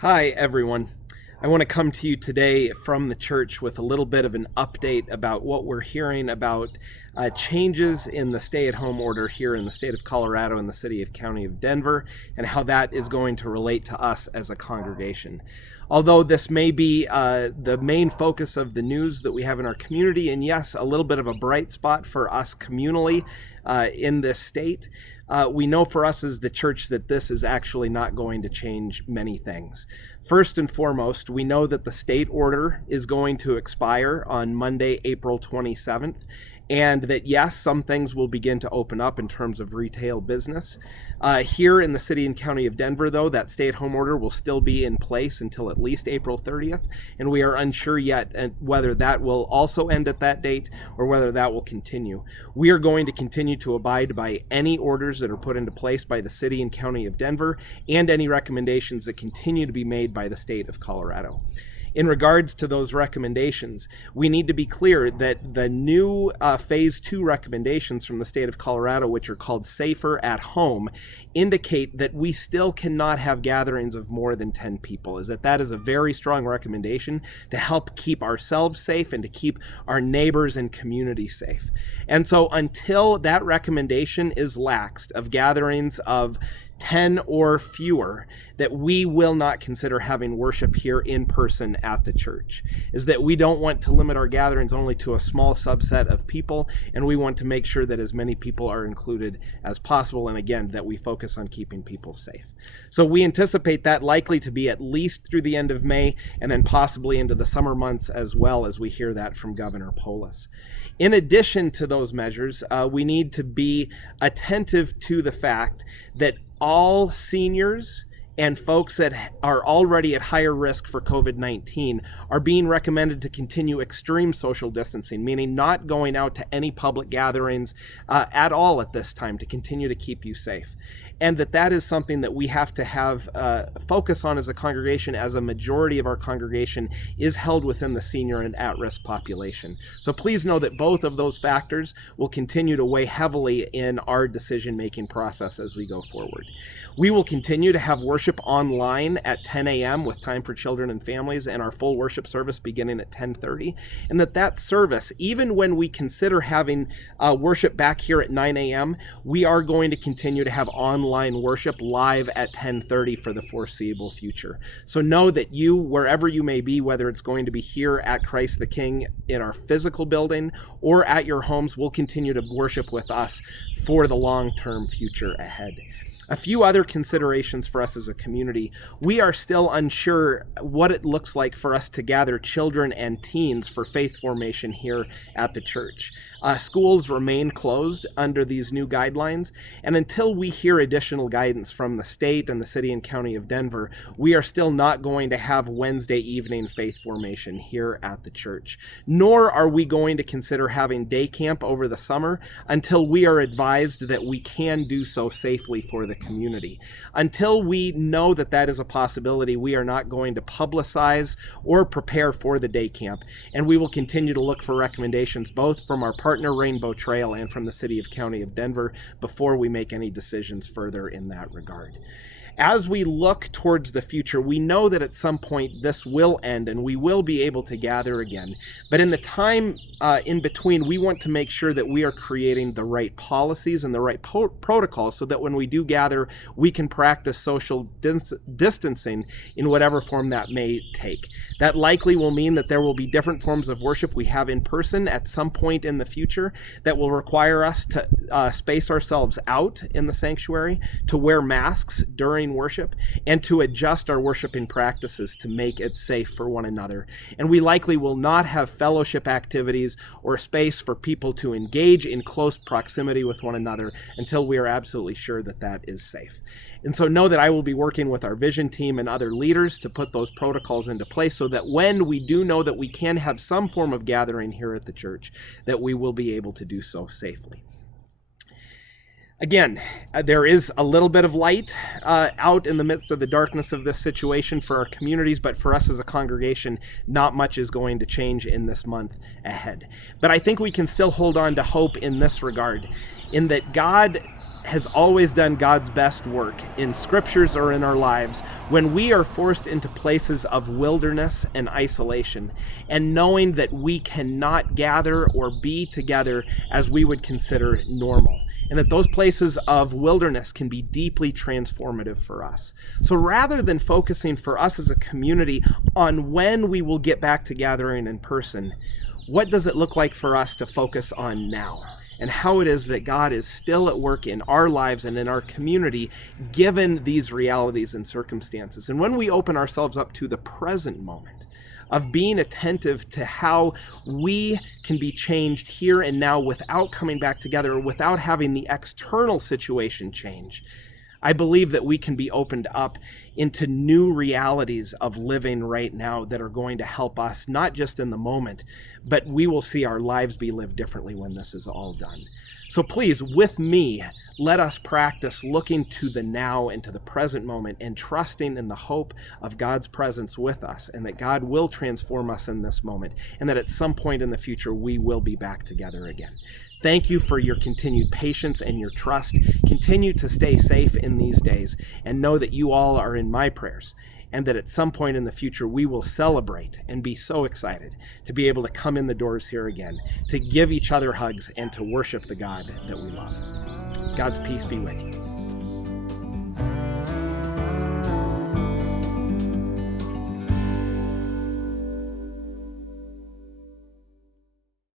Hi, everyone. I want to come to you today from the church with a little bit of an update about what we're hearing about changes in the stay-at-home order here in the state of Colorado and the city and county of Denver, and how that is going to relate to us as a congregation. Although this may be the main focus of the news that we have in our community, and yes, a little bit of a bright spot for us communally in this state, we know for us as the church that this is actually not going to change many things. First and foremost, we know that the state order is going to expire on Monday, April 27th, and that yes, some things will begin to open up in terms of retail business. Here in the city and county of Denver, though, that stay-at-home order will still be in place until at least April 30th, and we are unsure yet whether that will also end at that date or whether that will continue. We are going to continue to abide by any orders that are put into place by the city and county of Denver and any recommendations that continue to be made by the state of Colorado. In regards to those recommendations, we need to be clear that the new phase 2 recommendations from the state of Colorado, which are called Safer at Home, indicate that we still cannot have gatherings of more than 10 people. That is a very strong recommendation to help keep ourselves safe and to keep our neighbors and community safe. And so until that recommendation is laxed of gatherings of 10 or fewer, that we will not consider having worship here in person at the church. Is that we don't want to limit our gatherings only to a small subset of people, and we want to make sure that as many people are included as possible, and again, that we focus on keeping people safe. So we anticipate that likely to be at least through the end of May, and then possibly into the summer months as well, as we hear that from Governor Polis. In addition to those measures, we need to be attentive to the fact that all seniors and folks that are already at higher risk for COVID-19 are being recommended to continue extreme social distancing, meaning not going out to any public gatherings at all at this time, to continue to keep you safe. And that is something that we have to have focus on as a congregation, as a majority of our congregation is held within the senior and at-risk population. So please know that both of those factors will continue to weigh heavily in our decision-making process as we go forward. We will continue to have worship online at 10 a.m. with time for children and families, and our full worship service beginning at 10:30. And that service, even when we consider having worship back here at 9 a.m., we are going to continue to have online worship live at 10:30 for the foreseeable future. So know that you, wherever you may be, whether it's going to be here at Christ the King in our physical building or at your homes, will continue to worship with us for the long-term future ahead. A few other considerations for us as a community. We are still unsure what it looks like for us to gather children and teens for faith formation here at the church. Schools remain closed under these new guidelines, and until we hear additional guidance from the state and the city and county of Denver, we are still not going to have Wednesday evening faith formation here at the church. Nor are we going to consider having day camp over the summer until we are advised that we can do so safely for the community. Until we know that that is a possibility, we are not going to publicize or prepare for the day camp, and we will continue to look for recommendations both from our partner Rainbow Trail and from the city of county of Denver before we make any decisions further in that regard. As we look towards the future, we know that at some point this will end and we will be able to gather again. But in the time in between, we want to make sure that we are creating the right policies and the right protocols so that when we do gather, we can practice social distancing in whatever form that may take. That likely will mean that there will be different forms of worship we have in person at some point in the future that will require us to space ourselves out in the sanctuary, to wear masks during worship, and to adjust our worshiping practices to make it safe for one another. And we likely will not have fellowship activities or space for people to engage in close proximity with one another until we are absolutely sure that that is safe. And so know that I will be working with our vision team and other leaders to put those protocols into place so that when we do know that we can have some form of gathering here at the church, that we will be able to do so safely. Again, there is a little bit of light out in the midst of the darkness of this situation for our communities, but for us as a congregation, not much is going to change in this month ahead. But I think we can still hold on to hope in this regard, in that God has always done God's best work in scriptures or in our lives when we are forced into places of wilderness and isolation, and knowing that we cannot gather or be together as we would consider normal, and that those places of wilderness can be deeply transformative for us. So rather than focusing for us as a community on when we will get back to gathering in person, what does it look like for us to focus on now? And how it is that God is still at work in our lives and in our community, given these realities and circumstances. And when we open ourselves up to the present moment of being attentive to how we can be changed here and now without coming back together, or without having the external situation change, I believe that we can be opened up into new realities of living right now that are going to help us, not just in the moment, but we will see our lives be lived differently when this is all done. So please, with me, let us practice looking to the now and to the present moment, and trusting in the hope of God's presence with us, and that God will transform us in this moment, and that at some point in the future we will be back together again. Thank you for your continued patience and your trust. Continue to stay safe in these days, and know that you all are in my prayers, and that at some point in the future we will celebrate and be so excited to be able to come in the doors here again, to give each other hugs and to worship the God that we love. God's peace be with you.